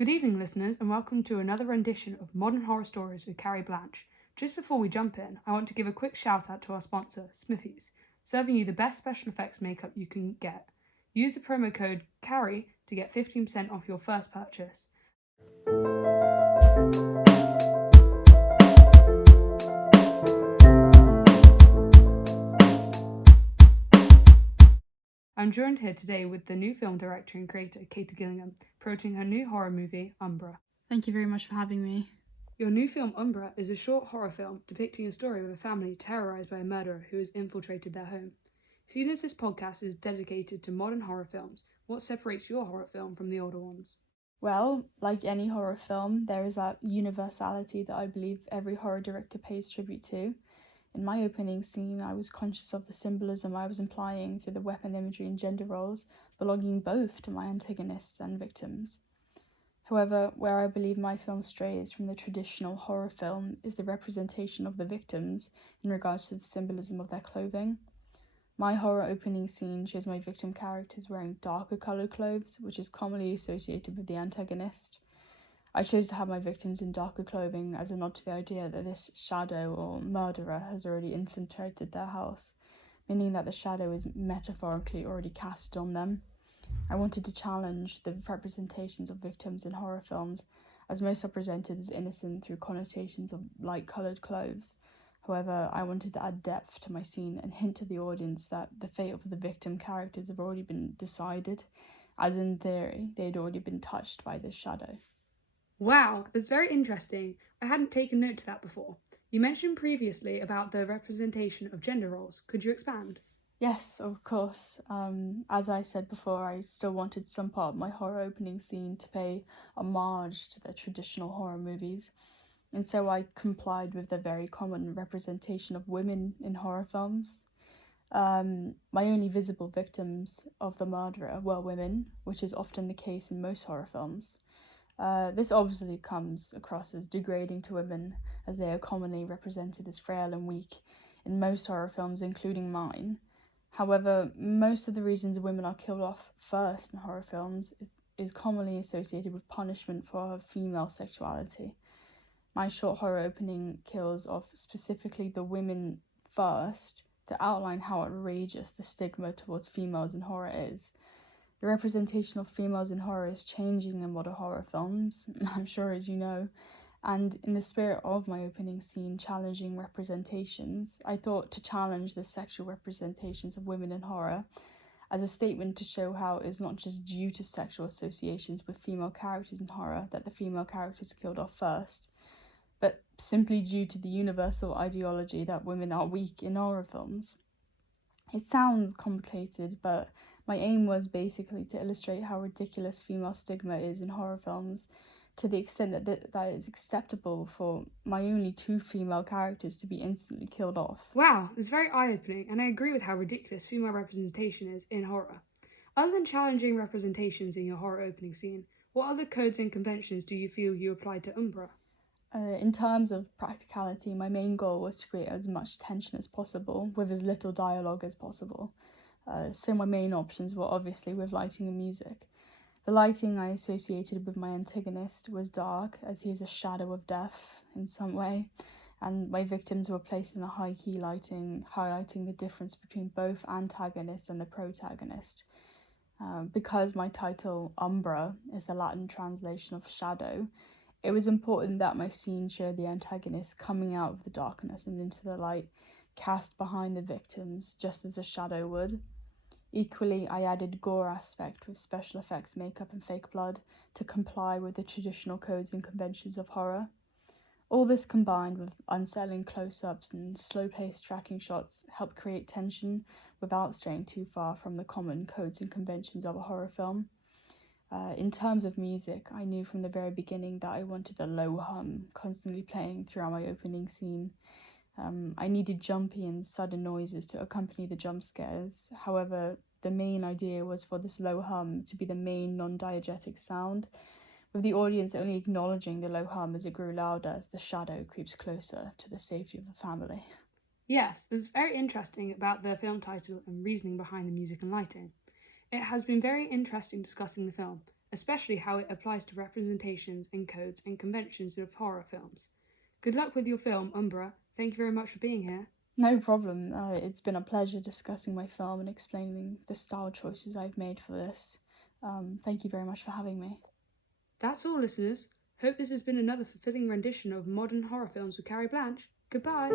Good evening, listeners, and welcome to another rendition of Modern Horror Stories with Carrie Blanche. Just before we jump in, I want to give a quick shout out to our sponsor, Smithies, serving you the best special effects makeup you can get. Use the promo code CARRIE to get 15% off your first purchase. I'm joined here today with the new film director and creator, Katie Gillingham, promoting her new horror movie, Umbra. Thank you very much for having me. Your new film, Umbra, is a short horror film depicting a story of a family terrorized by a murderer who has infiltrated their home. Seeing as this podcast is dedicated to modern horror films, what separates your horror film from the older ones? Well, like any horror film, there is that universality that I believe every horror director pays tribute to. In my opening scene, I was conscious of the symbolism I was implying through the weapon imagery and gender roles, belonging both to my antagonists and victims. However, where I believe my film strays from the traditional horror film is the representation of the victims in regards to the symbolism of their clothing. My horror opening scene shows my victim characters wearing darker coloured clothes, which is commonly associated with the antagonist. I chose to have my victims in darker clothing as a nod to the idea that this shadow or murderer has already infiltrated their house, meaning that the shadow is metaphorically already casted on them. I wanted to challenge the representations of victims in horror films, as most are presented as innocent through connotations of light-coloured clothes. However, I wanted to add depth to my scene and hint to the audience that the fate of the victim characters have already been decided, as in theory, they had already been touched by this shadow. Wow, that's very interesting. I hadn't taken note to that before. You mentioned previously about the representation of gender roles. Could you expand? Yes, of course. As I said before, I still wanted some part of my horror opening scene to pay homage to the traditional horror movies. And so I complied with the very common representation of women in horror films. My only visible victims of the murderer were women, which is often the case in most horror films. This obviously comes across as degrading to women, as they are commonly represented as frail and weak in most horror films, including mine. However, most of the reasons women are killed off first in horror films is commonly associated with punishment for female sexuality. My short horror opening kills off specifically the women first to outline how outrageous the stigma towards females in horror is. The representation of females in horror is changing in modern horror films, I'm sure as you know, and in the spirit of my opening scene challenging representations, I thought to challenge the sexual representations of women in horror as a statement to show how it's not just due to sexual associations with female characters in horror that the female characters killed off first, but simply due to the universal ideology that women are weak in horror films. It sounds complicated, but my aim was basically to illustrate how ridiculous female stigma is in horror films, to the extent that it's acceptable for my only two female characters to be instantly killed off. Wow, it's very eye-opening, and I agree with how ridiculous female representation is in horror. Other than challenging representations in your horror opening scene, what other codes and conventions do you feel you applied to Umbra? In terms of practicality, my main goal was to create as much tension as possible with as little dialogue as possible. So my main options were obviously with lighting and music. The lighting I associated with my antagonist was dark, as he is a shadow of death in some way, and my victims were placed in a high key lighting, highlighting the difference between both antagonist and the protagonist. Because my title, Umbra, is the Latin translation of shadow, it was important that my scene showed the antagonist coming out of the darkness and into the light, cast behind the victims, just as a shadow would. Equally, I added gore aspect with special effects, makeup and fake blood to comply with the traditional codes and conventions of horror. All this combined with unsettling close-ups and slow-paced tracking shots helped create tension without straying too far from the common codes and conventions of a horror film. In terms of music, I knew from the very beginning that I wanted a low hum constantly playing throughout my opening scene. I needed jumpy and sudden noises to accompany the jump scares. However, the main idea was for this low hum to be the main non-diegetic sound, with the audience only acknowledging the low hum as it grew louder as the shadow creeps closer to the safety of the family. Yes, it's very interesting about the film title and reasoning behind the music and lighting. It has been very interesting discussing the film. especially how it applies to representations and codes and conventions of horror films. Good luck with your film, Umbra. Thank you very much for being here. No problem. It's been a pleasure discussing my film and explaining the style choices I've made for this. Thank you very much for having me. That's all, listeners. Hope this has been another fulfilling rendition of modern horror films with Carrie Blanche. Goodbye!